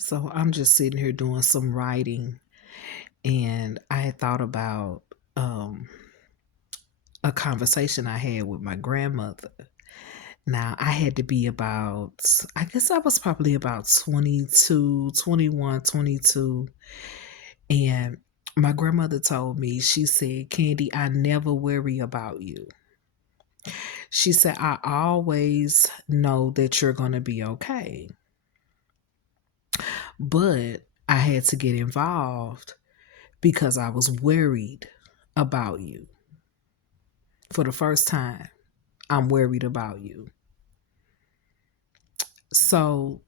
So I'm just sitting here doing some writing, and I had thought about um, a conversation I had with my grandmother. Now, I had to be about, I guess I was probably about 22, 21, 22. And my grandmother told me, she said, Candy, I never worry about you. She said, I always know that you're going to be okay. But I had to get involved because I was worried about you. For the first time, I'm worried about you. So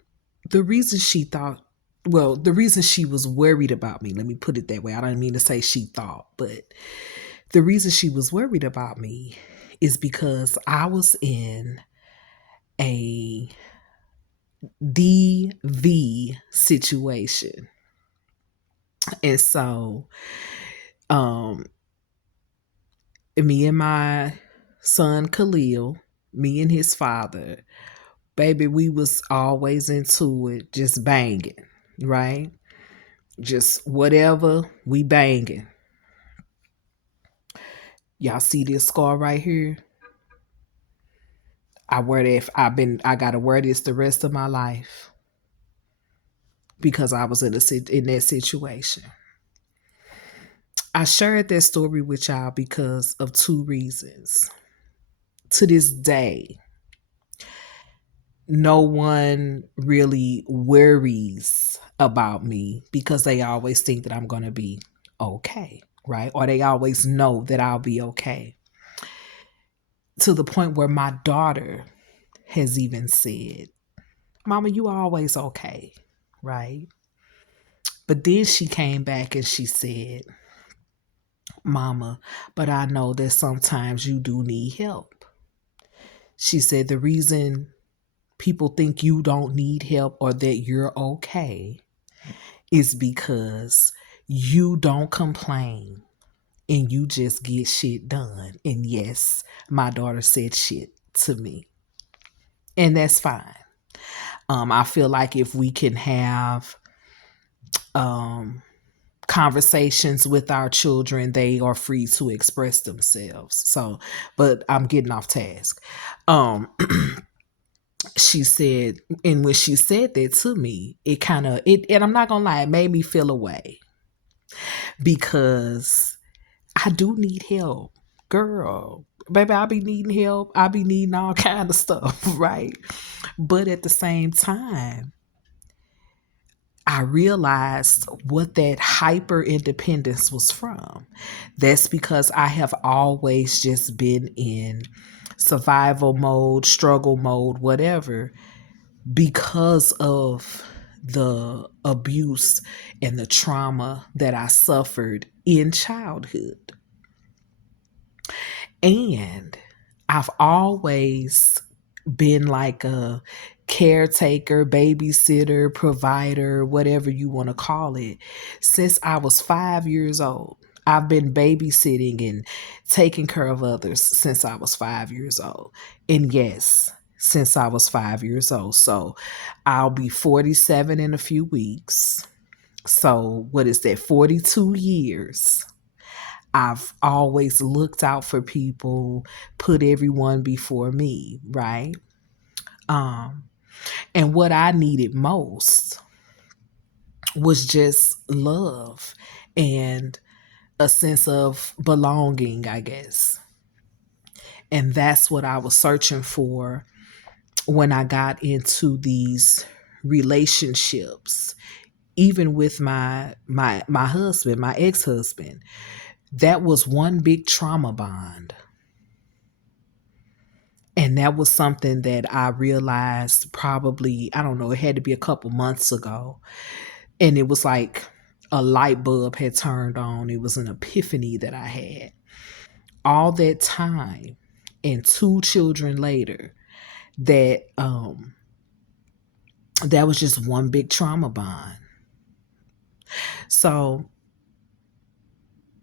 the reason she thought, well, the reason she was worried about me, let me put it that way. I don't mean to say she thought, but the reason she was worried about me is because I was in a DV situation. And so, um, me and my son Khalil, me and his father, baby, we was always into it, just banging, right? Just whatever, we banging. Y'all see this scar right here? I wear that. I gotta wear this the rest of my life because I was in that situation. I shared that story with y'all because of two reasons. To this day, no one really worries about me because they always think that I'm going to be okay, right? Or they always know that I'll be okay. To the point where my daughter has even said, Mama, you always okay, right? But then she came back and she said, Mama, but I know that sometimes you do need help. She said, the reason people think you don't need help or that you're okay is because you don't complain and you just get shit done. And yes, my daughter said shit to me. And that's fine. I feel like if we can have um, conversations with our children, they are free to express themselves. So, but I'm getting off task. Um, she said, and when she said that to me, it kind of it, and I'm not gonna lie, it made me feel away because I do need help, girl. Baby, I be needing help. I be needing all kind of stuff, right? But at the same time, I realized what that hyper independence was from. That's because I have always just been in survival mode, struggle mode, whatever, because of the abuse and the trauma that I suffered in childhood. And I've always been like a caretaker, babysitter, provider, whatever you want to call it, since I was 5 years old. I've been babysitting and taking care of others since I was 5 years old. And yes, since I was 5 years old. So I'll be 47 in a few weeks. So what is that? 42 years. I've always looked out for people, put everyone before me, right? Um, and what I needed most was just love and a sense of belonging, I guess. And that's what I was searching for when I got into these relationships, even with my husband, my ex-husband. That was one big trauma bond. And that was something that I realized probably, I don't know, it had to be a couple months ago. And it was like a light bulb had turned on. It was an epiphany that I had. All that time and two children later, that was just one big trauma bond. So,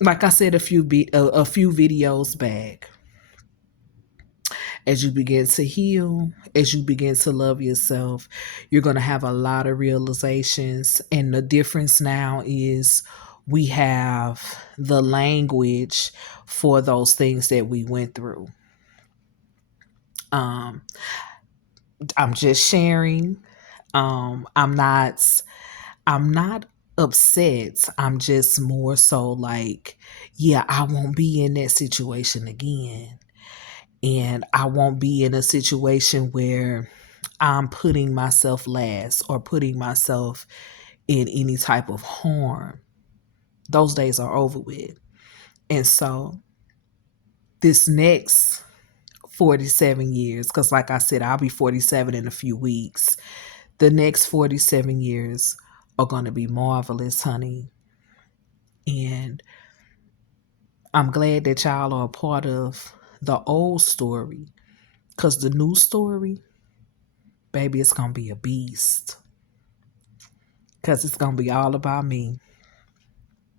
like I said a few videos back, As you begin to heal, as you begin to love yourself, you're going to have a lot of realizations. And the difference now is we have the language for those things that we went through. Um, I'm just sharing. I'm not upset. I'm just more so like, yeah, I won't be in that situation again. And I won't be in a situation where I'm putting myself last or putting myself in any type of harm. Those days are over with. And so this next 47 years, because like I said, I'll be 47 in a few weeks. The next 47 years are going to be marvelous, honey. And I'm glad that y'all are a part of the old story, because the new story, baby, it's going to be a beast. Because it's going to be all about me.